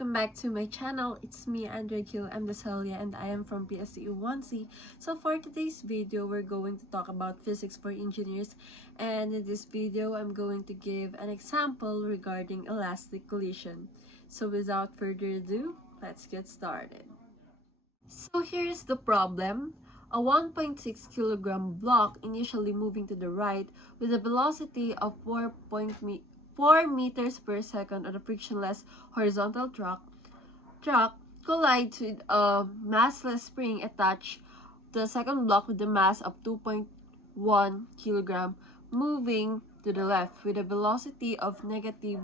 welcome back to my channel. It's me, Andrea. I'm Dasalla, and I am from PSCU 1C. So for today's video, we're going to talk about physics for engineers. And in this video, I'm going to give an example regarding elastic collision. So without further ado, let's get started. So here's the problem. A 1.6 kilogram block initially moving to the right with a velocity of 4 meters per second on a frictionless horizontal track collides with a massless spring attached to the second block with a mass of 2.1 kilogram moving to the left with a velocity of negative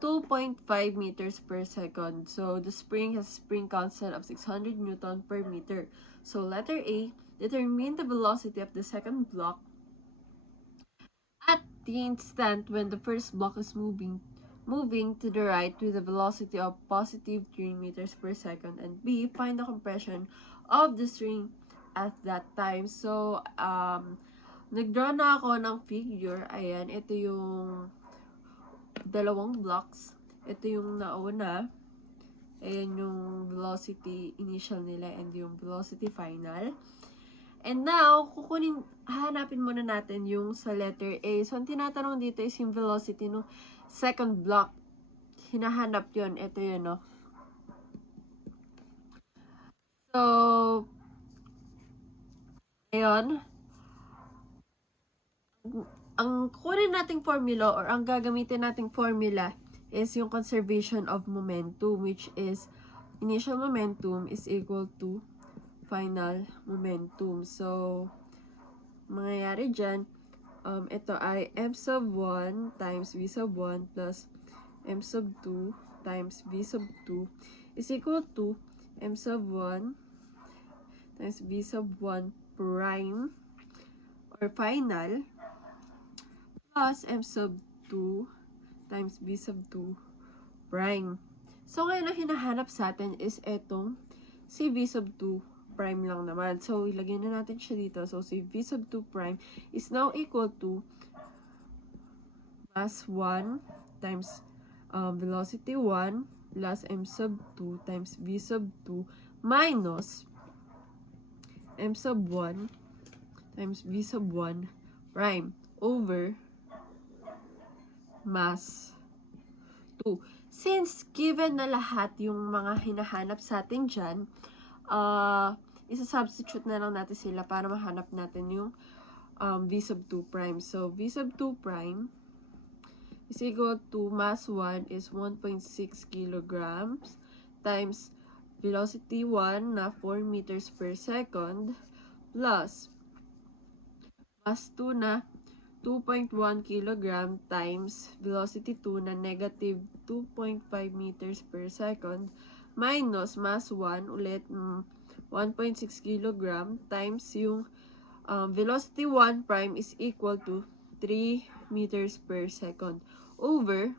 2.5 meters per second. So the spring has a spring constant of 600 Newton per meter. So letter A, determine the velocity of the second block at the instant when the first block is moving to the right with a velocity of positive 3 meters per second. And B, find the compression of the string at that time. So, nag-draw na ako ng figure. Ayan, ito yung dalawang blocks. Ito yung nauna. Ayan yung velocity initial nila and yung velocity final. And now, hahanapin muna natin yung sa letter A. So, ang tinatanong dito is yung velocity ng second block. Hinahanap yon. Ito yun, no? So, ayun. Ang kunin nating formula or ang gagamitin nating formula is yung conservation of momentum, which is initial momentum is equal to final momentum. So, mangyayari dyan, ito ay m sub 1 times v sub 1 plus m sub 2 times v sub 2 is equal to m sub 1 times v sub 1 prime or final plus m sub 2 times v sub 2 prime. So, ngayon ang hinahanap sa atin is etong si v sub 2 prime lang naman. So, ilagay na natin siya dito. So, si v sub 2 prime is now equal to mass 1 times velocity 1 plus m sub 2 times v sub 2 minus m sub 1 times v sub 1 prime over mass 2. Since given na lahat yung mga hinahanap sa atin dyan, isa-substitute na lang natin sila para mahanap natin yung v sub 2 prime. So, v sub 2 prime is equal to mass 1 is 1.6 kilograms times velocity 1 na 4 meters per second plus mass 2 na 2.1 kilogram times velocity 2 na negative 2.5 meters per second minus mass 1 ulit 1.6 kilogram times yung velocity 1 prime is equal to 3 meters per second over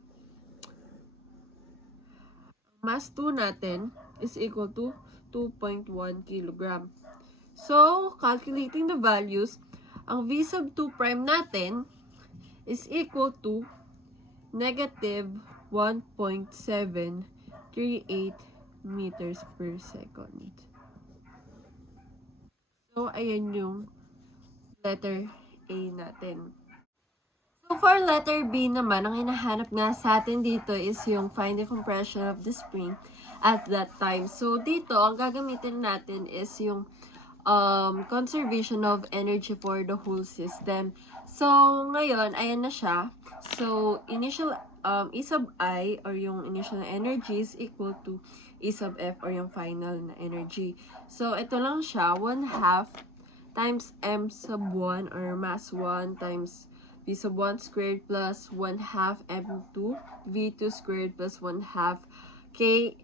mass 2 natin is equal to 2.1 kilogram. So, calculating the values, ang v sub 2 prime natin is equal to negative 1.738 meters per second. So, ayan yung letter A natin. So, for letter B naman, ang hinahanap nga sa atin dito is yung find the compression of the spring at that time. So, dito, ang gagamitin natin is yung conservation of energy for the whole system. So, ngayon, ayan na siya. So, initial E sub I or yung initial energy is equal to E sub F or yung final na energy. So, ito lang siya, 1/2 times m sub 1 or mass 1 times v sub 1 squared plus 1/2 m2 v2 squared plus 1/2 k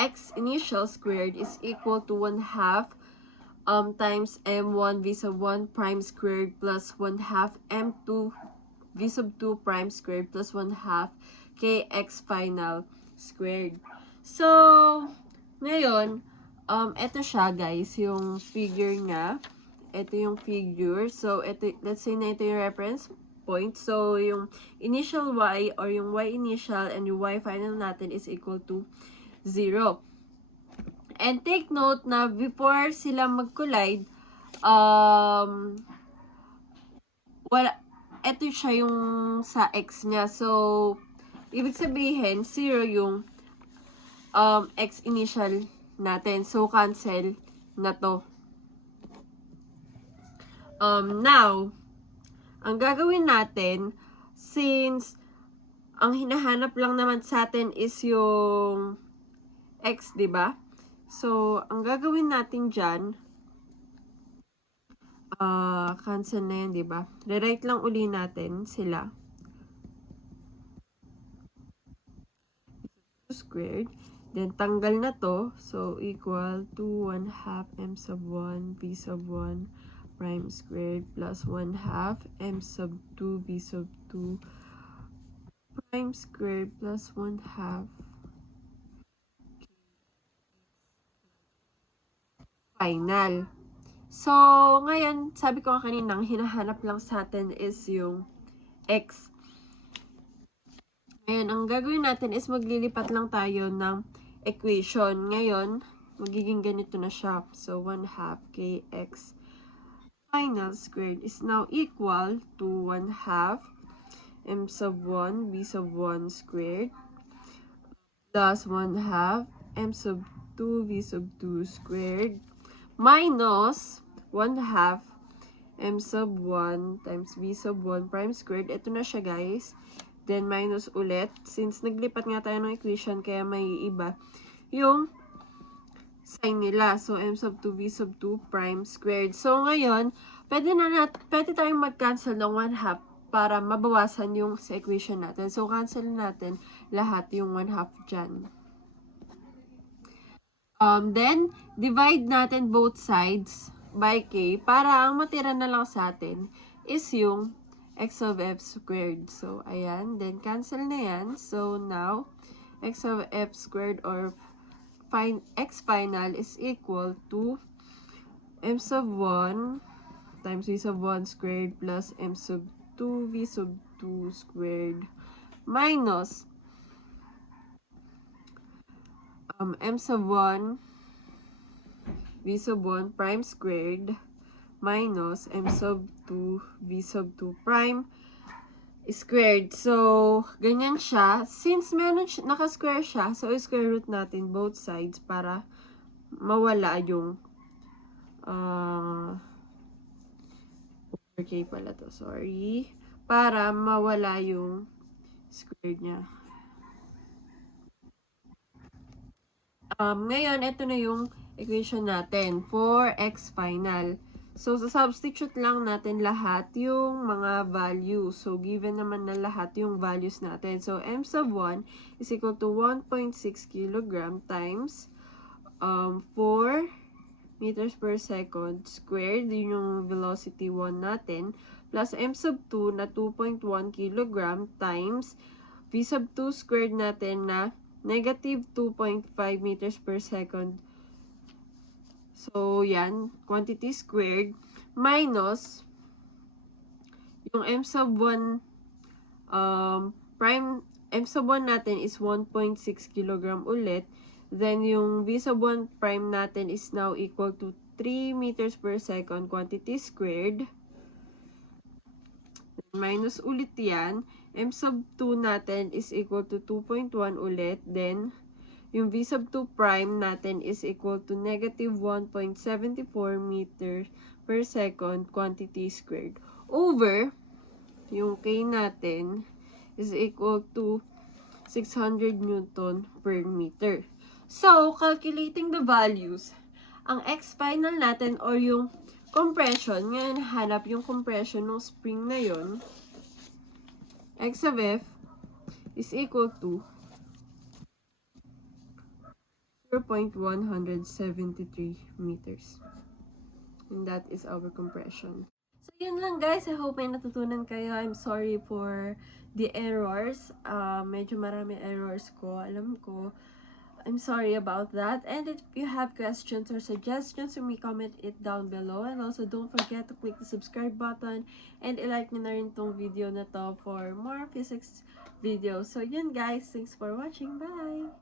x initial squared is equal to 1/2 times m1 v sub 1 prime squared plus 1/2 m2 v sub 2 prime squared plus 1/2 kx final squared. So, ngayon, ito siya guys, yung figure nga. Ito yung figure. So, ito, let's say na ito yung reference point. So, yung initial y or yung y initial and yung y final natin is equal to 0. And take note na before sila mag-collide, um, wala, eto siya yung sa x niya. So, ibig sabihin, 0 yung x initial natin. So, cancel na to. Now, ang gagawin natin, since ang hinahanap lang naman sa atin is yung x, di ba? So, ang gagawin natin dyan, cancel na yan, di ba? Rewrite lang uli natin sila. Squared. Then, tanggal na to. So, equal to 1/2 m sub 1 v sub 1 prime squared plus 1/2 m sub 2 v sub 2 prime squared plus 1/2 final. So, ngayon, sabi ko kanina, ang hinahanap lang sa atin is yung x. Ngayon, ang gagawin natin is maglilipat lang tayo ng equation. Ngayon, magiging ganito na siya. So, 1/2 kx final squared is now equal to 1/2 m sub 1 v sub 1 squared plus 1/2 m sub 2 v sub 2 squared minus 1/2 m sub 1 times v sub 1 prime squared. Ito na siya, guys. Then, minus ulit. Since naglipat nga tayo ng equation, kaya may iba yung sign nila. So, m sub 2 v sub 2 prime squared. So, ngayon, pwede tayong mag-cancel ng 1/2 para mabawasan yung sa equation natin. So, cancel natin lahat yung 1/2 dyan. Then, divide natin both sides by k para ang matira na lang sa atin is yung x of f squared. So, ayan. Then, cancel na yan. So, now, x of f squared or x final is equal to m sub 1 times v sub 1 squared plus m sub 2 v sub 2 squared minus m sub 1 v sub 1 prime squared minus m sub 2 v sub 2 prime squared. So, ganyan siya. Since naka-square siya, so square root natin both sides para mawala yung over k pala to, sorry. Para mawala yung squared niya. Ngayon, ito na yung equation natin for x final. So, substitute lang natin lahat yung mga values. So, given naman na lahat yung values natin. So, m sub 1 is equal to 1.6 kilogram times 4 meters per second squared. Yun yung velocity 1 natin. Plus m sub 2 na 2.1 kilogram times v sub 2 squared natin na negative 2.5 meters per second. So, yan, quantity squared minus yung m sub 1 prime, m sub 1 natin is 1.6 kilogram ulit. Then, yung v sub 1 prime natin is now equal to 3 meters per second quantity squared. Minus ulit yan. M sub 2 natin is equal to 2.1 ulit. Then, yung v sub 2 prime natin is equal to negative 1.74 meters per second quantity squared. Over, yung k natin is equal to 600 Newton per meter. So, calculating the values, ang x final natin or yung compression, ngayon hanap yung compression ng spring na yon, x of f is equal to 0.173 meters. And that is our compression. So, yun lang guys. I hope may natutunan kayo. I'm sorry for the errors. Medyo marami errors ko. Alam ko. I'm sorry about that. And if you have questions or suggestions, you may comment it down below. And also, don't forget to click the subscribe button and i-like nyo na rin tong video na to for more physics videos. So, yun guys. Thanks for watching. Bye!